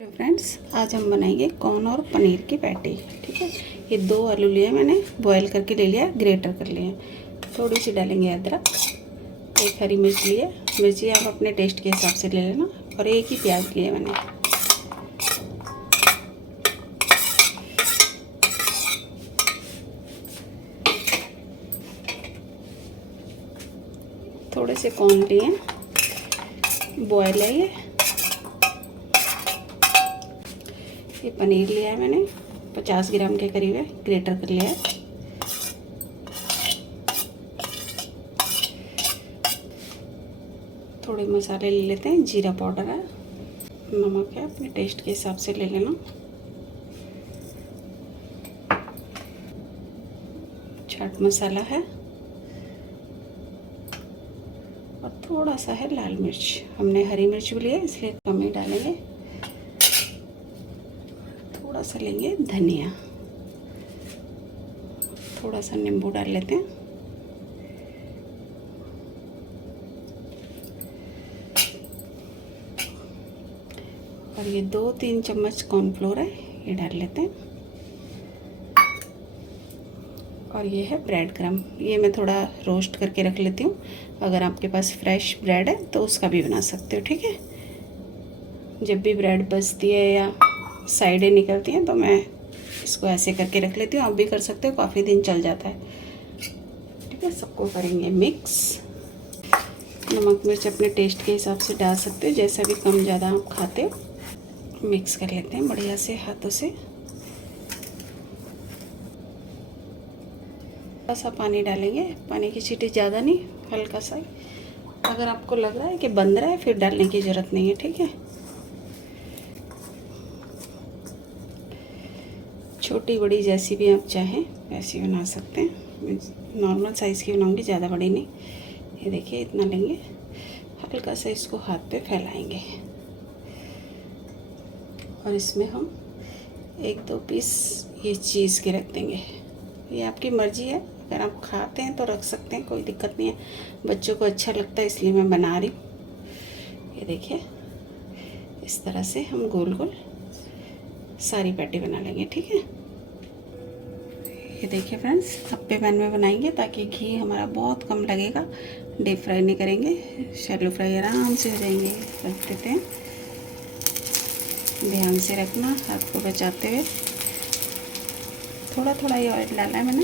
तो फ्रेंड्स, आज हम बनाएंगे कॉर्न और पनीर की पैटी। ठीक है, ये 2 आलू लिए मैंने, बॉईल करके ले लिया, ग्रेटर कर लिए। थोड़ी सी डालेंगे अदरक, 1 हरी मिर्च लिए, मिर्ची आप अपने टेस्ट के हिसाब से ले लेना, और 1 ही प्याज लिए मैंने। थोड़े से कॉर्न लिए, बॉयल है ये पनीर लिया है मैंने, 50 ग्राम के करीब है, ग्रेटर कर लिया है। थोड़े मसाले ले लेते हैं, जीरा पाउडर है, नमक है, अपने टेस्ट के हिसाब से ले लेना, चाट मसाला है, और थोड़ा सा है लाल मिर्च। हमने हरी मिर्च भी लिया है इसलिए कम ही डालेंगे। थोड़ा सा लेंगे धनिया, थोड़ा सा नींबू डाल लेते हैं, और ये 2-3 चम्मच कॉर्नफ्लोर है, ये डाल लेते हैं। और ये है ब्रेड क्रम्ब, ये मैं थोड़ा रोस्ट करके रख लेती हूँ। अगर आपके पास फ्रेश ब्रेड है तो उसका भी बना सकते हो। ठीक है, जब भी ब्रेड बचती है या साइडें निकलती हैं तो मैं इसको ऐसे करके रख लेती हूँ। आप भी कर सकते हो, काफ़ी दिन चल जाता है। ठीक है, सबको करेंगे मिक्स। नमक मिर्च अपने टेस्ट के हिसाब से डाल सकते हो, जैसा भी कम ज़्यादा आप खाते हो। मिक्स कर लेते हैं बढ़िया से हाथों से। थोड़ा सा पानी डालेंगे, पानी की छींटे ज़्यादा नहीं, हल्का सा। अगर आपको लग रहा है कि बंद रहा है फिर डालने की ज़रूरत नहीं है। ठीक है, छोटी बड़ी जैसी भी आप चाहें वैसी बना सकते हैं। नॉर्मल साइज़ की बनाऊंगी, ज़्यादा बड़ी नहीं। ये देखिए, इतना लेंगे, हल्का सा इसको हाथ पे फैलाएंगे, और इसमें हम 1-2 पीस ये चीज़ के रख देंगे। ये आपकी मर्ज़ी है, अगर आप खाते हैं तो रख सकते हैं, कोई दिक्कत नहीं है। बच्चों को अच्छा लगता है इसलिए मैं बना रही हूँ। ये देखिए, इस तरह से हम गोल गोल सारी पैटी बना लेंगे। ठीक है, ये देखिए फ्रेंड्स, अप्पे पैन में बनाएंगे ताकि घी हमारा बहुत कम लगेगा। डीप फ्राई नहीं करेंगे, शैलो फ्राई आराम से हो जाएंगे। रख देते हैं, ध्यान से रखना, हाथ को बचाते हुए। थोड़ा थोड़ा ये ऑयल डाला है मैंने।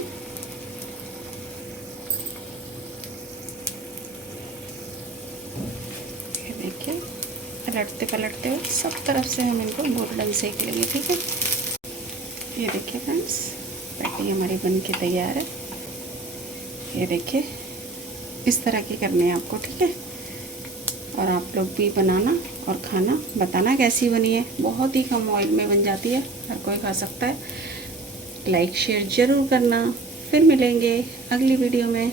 ये देखिए, पलटते पलटते हुए सब तरफ से हम इनको गोल्डन सेक लेंगे। ठीक है, ये देखिए फ्रेंड्स, पैटी हमारी बन के तैयार है। ये देखिए, इस तरह की करनी है आपको। ठीक है, और आप लोग भी बनाना और खाना, बताना कैसी बनी है। बहुत ही कम ऑयल में बन जाती है, हर कोई खा सकता है। लाइक शेयर ज़रूर करना। फिर मिलेंगे अगली वीडियो में।